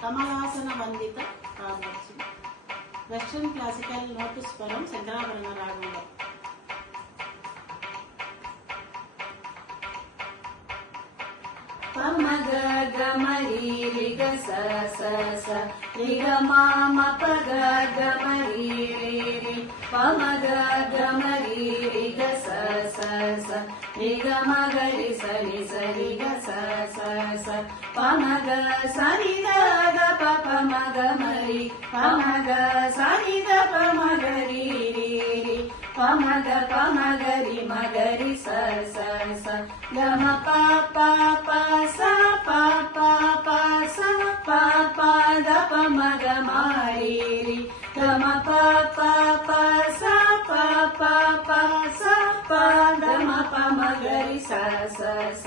కమలాసన వందిత పాదాబ్జి. Western classical note స్వరం శంకరాభరణ రాగంలో. పమగ గమరి రిగ స స స రిగ మామ పగ గమరి రి రి పమగ గమరి రిగ స స స రిగ మగరి సరి సరి గ స స స పమగ సరి ద గ ప పమగ మరి పమగ సరి ద పమగరి రి రి పమగ పమగరి మగరి స స స గమ ప ప ప స ప ప ప స ప ప ద పమగ మరి రి గమ ప ప ప స ప ప ప స ప గమ పమగరి స స స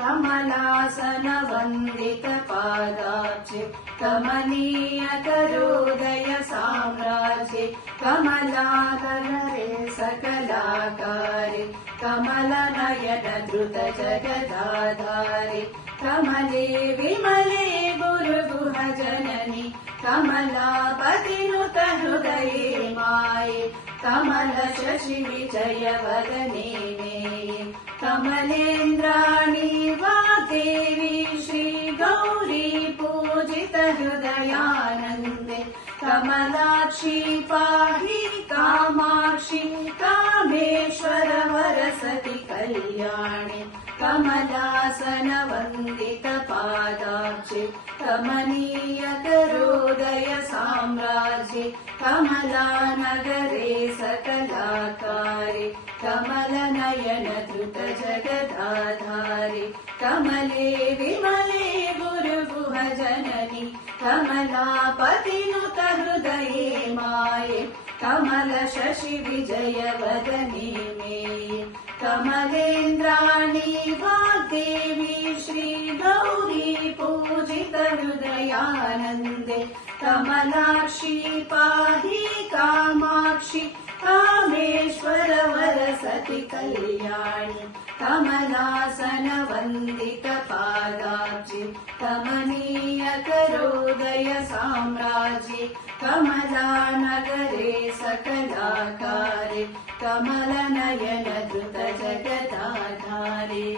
కమలాసన వందిత పాదాబ్జి కమనీయ కరోదయ సామ్రాజ్యే కమలాకరే सकलाकारे कमलनयन धृत जगदाधारे कमले विमले गुरुगुह जननि कमलापतिनुत हृदये माये कमल शशि विजय वदने मेये कमलेन्द्राणि वाग्देवी श्री गौरी पूजित हृदयानन्दे कमलाक्षी पाहि कामाक्षी कामेश्वर वरसति कल्याणि कमलासन वन्दित पादाब्जे कमनीय करोदय साम्राज्ये कमलानगरे सकलाकारे कमलनयन धृत जगदाधारे कमले विमले गुरुगुह जननि कमलापतिनुत हृदये माये कमल शशि विजय वदने मेये कमलेन्द्राणि वाग्देवी श्री गौरी पूजित हृदयानन्दे कमलाक्षी पाहि कामाक्षी कामेश्वर वरसति कल्याणि कमलासन वन्दित पादाब्जे कमनीय करोदय साम्राज्ये कमलानगरे सकलाकारे कमलनयन धृत जगदाधारे।